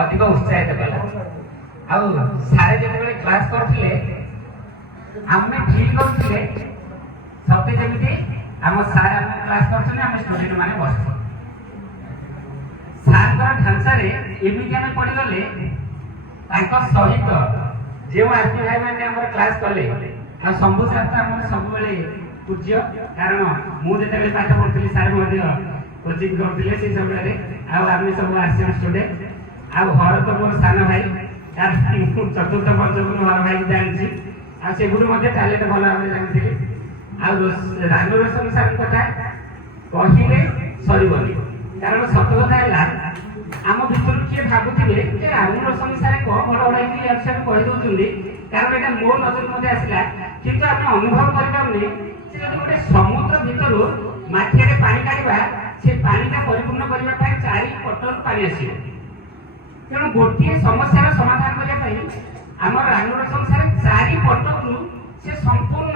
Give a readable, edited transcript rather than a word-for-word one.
अधिक उत्साहित कला आउ सारे जेतेबेले क्लास करथिले आमे फील करथिले सते जेमिति हम सार आम क्लास करछन हम स्टूडेंट माने बस सार का ढांचा रे एमिति आमे पढि गले तांको सहित जे आरपी भाई माने हमर क्लास करले आ शंभू सार त हमर सब बेले पूज्य कारण मु जेतेबेले पाठ पढथि सार मध्ये कोचिंग करथिले से समय रे आ आमे सब आरसीएम स्टूडेंट आ हर तो मोर सान भाई यार चतुर्थ पंचम हर भाई जानछि आ से गुरु मध्ये टैलेंट भला भाबे जानथिले आ रानू रोशन सार कथा कहिले सरीबनी कारण सत कथा हैला आम भितर किए भाबुथिले जे रानू रोशन सार को बड़ बड़ कि अक्षर कहि दोछुंदी कारण एटा मोर नजर मध्ये आसिला किंतु आपण अनुभव करबानी जे जदि गोटे समुद्र भितरु माथिरे पानी काढिबा से पानीटा परिपूर्ण करबा ପାଇଁ चारि पटल पानी आसीबो तेणु गोटे समस्या समाधान करने आम रानू रोशन सार चारि पटलू से संपूर्ण